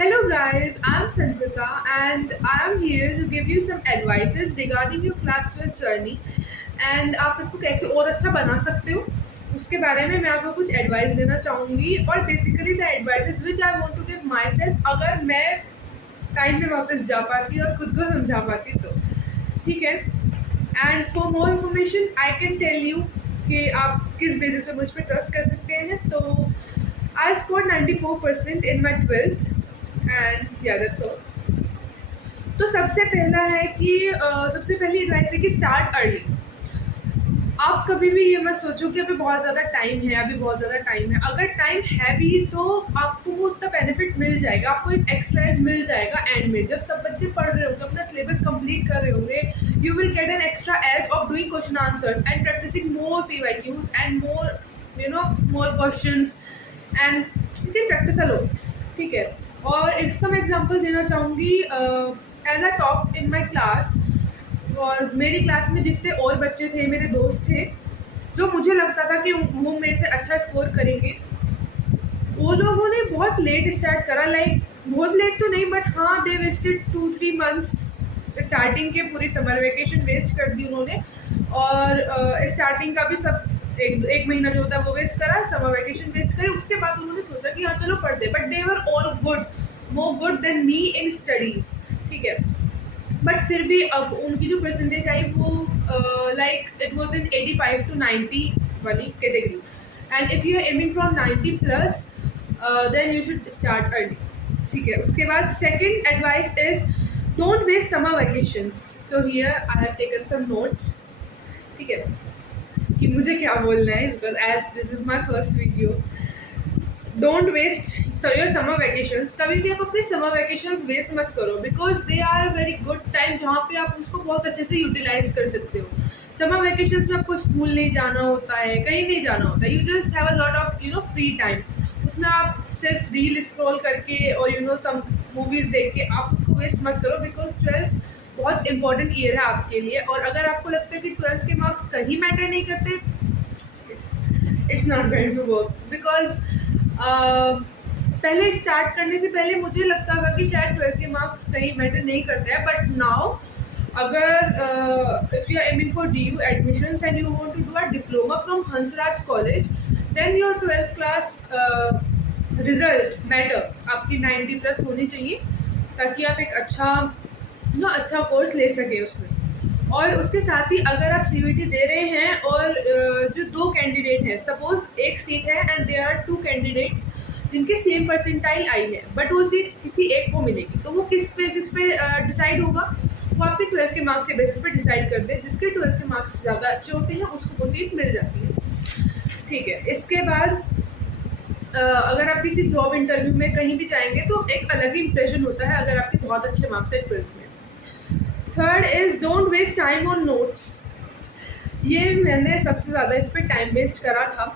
Hello guys, I'm Sanchita and I'm here to give you some advices regarding your class 12 journey and आप इसको कैसे और अच्छा बना सकते हो उसके बारे में मैं आपको कुछ एडवाइस देना चाहूँगी और basically the advices which I want to give myself अगर मैं टाइम में वापस जा पाती और खुद को समझा पाती तो ठीक है। And for more information I can tell you कि आप किस बेसिस पे मुझ पर ट्रस्ट कर सकते हैं। तो I score 94% in my 12th and या दैट्स ऑल। तो सबसे पहला है कि सबसे पहली एडवाइस है कि स्टार्ट अर्ली। आप कभी भी ये मत सोचो कि अभी बहुत ज़्यादा टाइम है, अभी बहुत ज़्यादा टाइम है। अगर टाइम है भी तो आपको वो उतना बेनिफिट मिल जाएगा, आपको एक एक्स्ट्रा एज मिल जाएगा एंड में। जब सब बच्चे पढ़ रहे होंगे, अपना सिलेबस कंप्लीट कर रहे होंगे, you will get an extra edge of doing question answers and practising more PYQs and more questions and you can practise alone. ठीक है। और इसका मैं एग्जांपल देना चाहूँगी। As a top in my class और मेरी क्लास में जितने और बच्चे थे, मेरे दोस्त थे, जो मुझे लगता था कि वो मेरे से अच्छा स्कोर करेंगे, वो लोगों ने बहुत लेट स्टार्ट करा। लाइक बहुत लेट तो नहीं बट हाँ, दे वेस्टेड 2-3 मंथ्स। स्टार्टिंग के पूरी समर वेकेशन वेस्ट कर दी उन्होंने और स्टार्टिंग का भी सब एक महीना जो होता है वो वेस्ट करा, समर वेकेशन वेस्ट करे। उसके बाद उन्होंने सोचा कि हाँ चलो पढ़ते, but they were all good, more good than me in studies. ठीक है। बट फिर भी अब उनकी जो परसेंटेज आई वो like it was in 85 to 90 वाली category and if you are aiming from 90 plus then you should start early. ठीक है। उसके बाद second advice is don't waste summer vacations. So here I have taken some notes. ठीक है कि मुझे क्या बोलना है, because as this is my first video. Don't waste your summer vacations. कभी भी आप अपने समर वैकेशंस वेस्ट मत करो, because they are a very good time जहाँ पे आप उसको बहुत अच्छे से यूटिलाइज कर सकते हो। समर वैकेशंस में आपको स्कूल नहीं जाना होता है, कहीं नहीं जाना होता है, you just have a lot of free time. उसमें आप सिर्फ रील स्क्रॉल करके और सम मूवीज़ देख के आप उसको वेस्ट मत करो, बिकॉज 12th बहुत इंपॉर्टेंट ईयर है आपके लिए। और अगर आपको लगता है कि 12th के मार्क्स कहीं मैटर नहीं करते, it's not going to work. Because पहले स्टार्ट करने से पहले मुझे लगता था कि शायद 12th के मार्क्स कहीं मैटर नहीं करते हैं, बट नाउ अगर if you are aiming for DU admissions and you want to do a diploma from Hansraj college, then your 12th class result matter. आपकी 90 प्लस होनी चाहिए ताकि आप एक अच्छा कोर्स ले सके उसमें। और उसके साथ ही अगर आप CBT दे रहे हैं और जो 2 कैंडिडेट हैं, सपोज एक सीट है एंड देयर आर 2 कैंडिडेट्स जिनके सेम परसेंटाइल आई है, बट वो सीट किसी एक को मिलेगी, तो वो किस बेसिस पे डिसाइड होगा? वो आपके 12th के मार्क्स के बेसिस पे डिसाइड करते हैं। जिसके 12th के मार्क्स ज़्यादा अच्छे होते हैं उसको वो सीट मिल जाती है। ठीक है। इसके बाद अगर आप किसी जॉब इंटरव्यू में कहीं भी जाएंगे तो एक अलग ही इंप्रेशन होता है अगर आपके बहुत अच्छे मार्क्स है 12th में। Third is don't waste time on notes. ये मैंने सबसे ज़्यादा इस पर टाइम वेस्ट करा था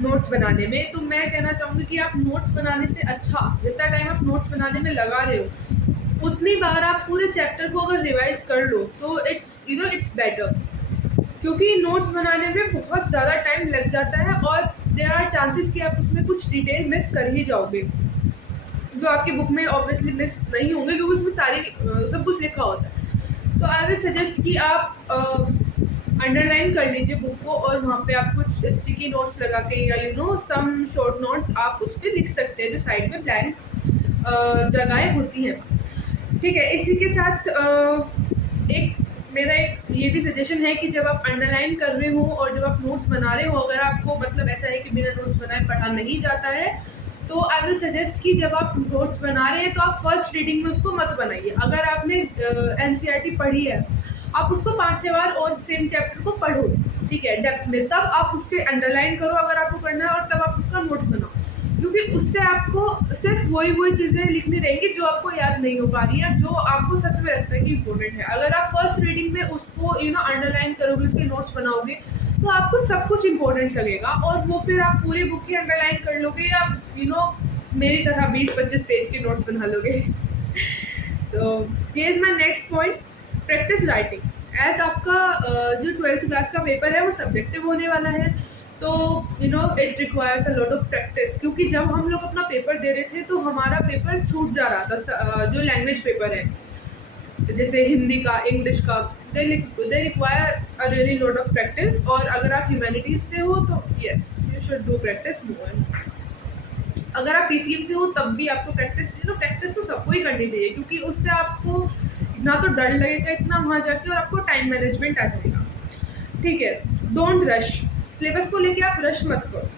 नोट्स बनाने में। तो मैं कहना चाहूँगी कि आप नोट्स बनाने से अच्छा, जितना टाइम आप नोट्स बनाने में लगा रहे हो उतनी बार आप पूरे चैप्टर को अगर रिवाइज कर लो तो इट्स बेटर, क्योंकि नोट्स बनाने में बहुत ज़्यादा टाइम लग जाता है और देयर आर चांसेस कि आप उसमें कुछ डिटेल मिस कर ही जाओगे जो आपकी बुक में ऑब्वियसली मिस नहीं होंगे, क्योंकि उसमें सब कुछ लिखा होता है। तो आई विल सजेस्ट कि आप अंडरलाइन कर लीजिए बुक को और वहाँ पे आप कुछ स्टिकी नोट्स लगा के या सम शॉर्ट नोट्स आप उस पर लिख सकते हैं जो साइड में ब्लैंक जगहें होती हैं। ठीक है। इसी के साथ मेरा एक ये भी सजेशन है कि जब आप अंडरलाइन कर रहे हो और जब आप नोट्स बना रहे हो, अगर आपको मतलब ऐसा है कि बिना नोट्स बनाए पढ़ा नहीं जाता है, तो आई विल सजेस्ट कि जब आप नोट्स बना रहे हैं तो आप फर्स्ट रीडिंग में उसको मत बनाइए। अगर आपने NCERT पढ़ी है, आप उसको 5-6 बार और सेम चैप्टर को पढ़ो, ठीक है, डेप्थ में, तब आप उसके अंडरलाइन करो अगर आपको करना है और तब आप उसका नोट बनाओ, क्योंकि उससे आपको सिर्फ वही चीज़ें लिखनी रहेंगी जो आपको याद नहीं हो पा रही है, जो आपको सच में लगता है कि इम्पोर्टेंट है। अगर आप फर्स्ट रीडिंग में उसको अंडरलाइन करोगे, उसके नोट्स बनाओगे, तो आपको सब कुछ इम्पोर्टेंट लगेगा और वो फिर आप पूरी बुक ही अंडरलाइन कर लोगे या मेरी तरह 20-25 पेज के नोट्स बना लोगे। So here is my next point, practice writing. As आपका जो 12th क्लास का पेपर है वो सब्जेक्टिव होने वाला है, तो it requires a lot of practice, क्योंकि जब हम लोग अपना पेपर दे रहे थे तो हमारा पेपर छूट जा रहा था। जो लैंग्वेज पेपर है जैसे हिंदी का, इंग्लिश का, they require a really lot of practice. और अगर आप ह्यूमैनिटीज से हो तो yes you should do practice more. अगर आप पीसीएम से हो तब भी आपको प्रैक्टिस तो सबको ही करनी चाहिए, क्योंकि उससे आपको ना तो डर लगेगा इतना वहाँ जाके, और आपको टाइम मैनेजमेंट आ जाएगा। ठीक है, डोंट रश। सिलेबस को लेके आप रश मत करो।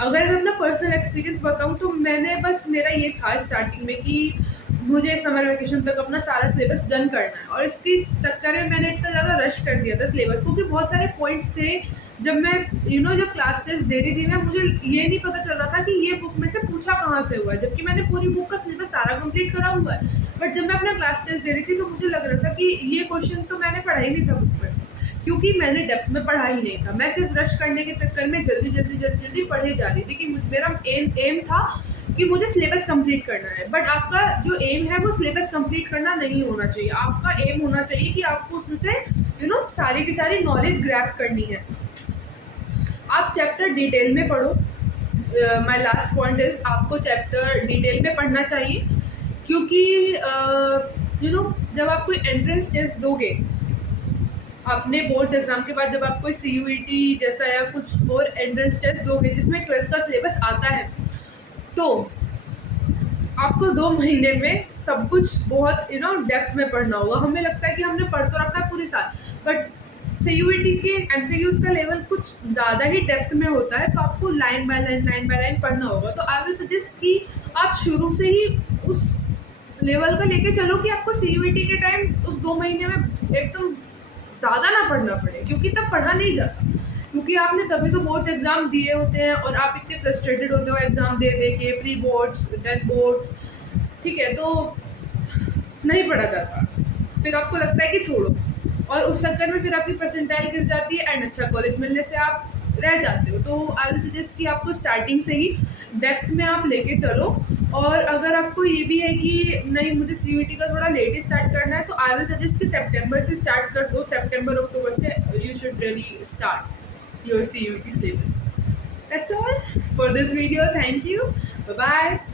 अगर मैं अपना पर्सनल एक्सपीरियंस बताऊँ तो मैंने बस मेरा ये था स्टार्टिंग में कि मुझे समर वेकेशन तक अपना सारा सिलेबस डन करना है, और इसके चक्कर में मैंने इतना ज़्यादा रश कर दिया था सिलेबस, क्योंकि बहुत सारे पॉइंट्स थे। जब मैं जब क्लास टेस्ट दे रही थी मैं, मुझे ये नहीं पता चल रहा था कि ये बुक में से पूछा कहाँ से हुआ है, जबकि मैंने पूरी बुक का सिलेबस सारा कंप्लीट करा हुआ है। बट जब मैं अपना क्लास टेस्ट दे रही थी तो मुझे लग रहा था कि ये क्वेश्चन तो मैंने पढ़ा ही नहीं था बुक में, क्योंकि मैंने डेप्थ में पढ़ा ही नहीं था। मैं सिर्फ रश करने के चक्कर में जल्दी जल्दी जल्दी जल्दी पढ़े जा रही थी कि मेरा एम था कि मुझे सिलेबस कंप्लीट करना है। बट आपका जो एम है वो सिलेबस कंप्लीट करना नहीं होना चाहिए। आपका एम होना चाहिए कि आपको उसमें से सारी की सारी नॉलेज ग्रैब करनी है। आप चैप्टर डिटेल में पढ़ो। माय लास्ट पॉइंट इज, आपको चैप्टर डिटेल में पढ़ना चाहिए, क्योंकि जब आप कोई एंट्रेंस टेस्ट दोगे अपने बोर्ड एग्जाम के बाद, जब आप कोई CUET जैसा या कुछ और एंट्रेंस टेस्ट दोगे जिसमें 12th का सिलेबस आता है, तो आपको 2 महीने में सब कुछ बहुत डेप्थ में पढ़ना होगा। हमें लगता है कि हमने पढ़ तो रखा है पूरी साल, बट CUET के MCQs का लेवल कुछ ज़्यादा ही डेप्थ में होता है, तो आपको लाइन बाय लाइन पढ़ना होगा। तो आई विल सजेस्ट कि आप शुरू से ही उस लेवल का लेके चलो कि आपको CUET के टाइम उस 2 महीने में एकदम ज़्यादा ना पढ़ना पड़े, क्योंकि तब पढ़ा नहीं जाता, क्योंकि आपने तभी तो बोर्ड्स एग्ज़ाम दिए होते हैं और आप इतने फ्रस्ट्रेटेड होते हो एग्ज़ाम दे दे के, प्री बोर्ड्स देन बोर्ड्स। ठीक है, तो नहीं पढ़ा जाता, फिर आपको लगता है कि छोड़ो, और उस चक्कर में फिर आपकी परसेंटाइल गिर जाती है एंड अच्छा कॉलेज मिलने से आप रह जाते हो। तो आई विल सजेस्ट कि आपको स्टार्टिंग से ही डेप्थ में आप लेके चलो। और अगर आपको ये भी है कि नहीं मुझे CUET का थोड़ा लेट स्टार्ट करना है, तो आई विल सजेस्ट कि सितंबर से स्टार्ट कर दो। सितंबर अक्टूबर से you should really start your CUET syllabus. That's all for this video. Thank you. Bye bye.